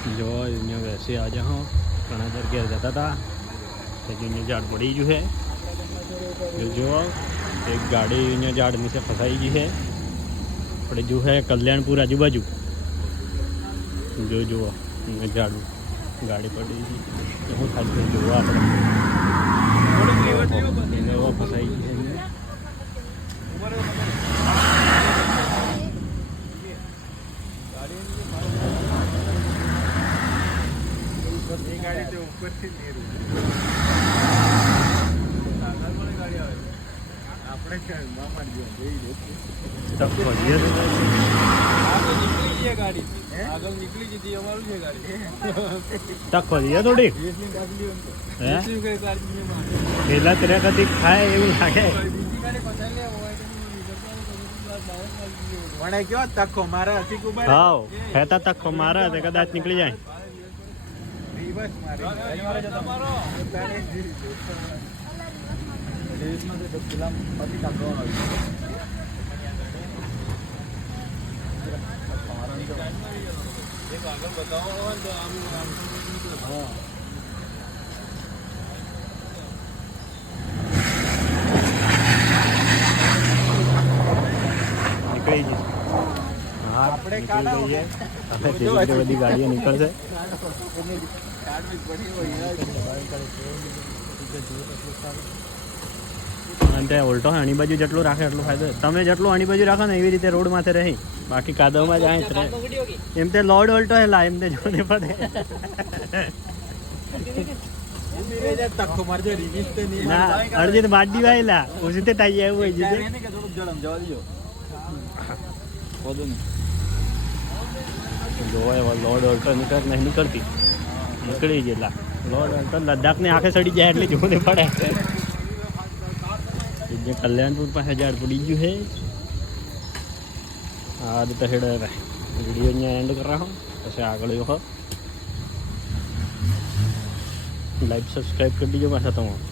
जो અહીંયા वैसे आ जा हो ઘણા જગ્યાએ જતા હતા તો અહીંયા ઝાડ પડી ગયું છે जो एक गाड़ी અહીંયા ઝાડ નીચે ફસાઈ ગઈ છે આપણે જો है कल्याणपुर આજુબાજુ जो ઝાડ ગાડી પડી ગઈ હું ખાલી જોવા આપણે ફસાઈ ગઈ છે થોડી પેલા તેના કદી ખાય એવું લાગે હા ખેતા તકો મારે તો કદાચ નીકળી જાય નીકળી જશે હા આપણે બધી ગાડીઓ નીકળશે અને ઉલટો આની બાજુ જેટલું રાખે એટલું ફાયદો તમે જેટલું આની બાજુ રાખો ને એવી રીતે રોડ માથે રહી બાકી કાદવમાં જાય એમ તે લોડ ઓલ્ટો હેલા એમ તે જોને પડે ના અડજી બાડી વાયલા ઉસી તે ટાઈ આવ્યું હોય જીતે જોવા લોડ ઓલ્ટો નીકળતી નીકળી ગયેલા લોડ ઓલ્ટો લદ્દાખને આંખે સડી જાય એટલે જોને પડે જે કલ્યાણપુર પાસે ઝાડ પડી ગયું છે આ રીતે હેડ વિડીયો અહીંયા એન્ડ કરાવો પછી આગળ લાઈક સબસ્ક્રાઈબ કરી દીજો પાછા તમે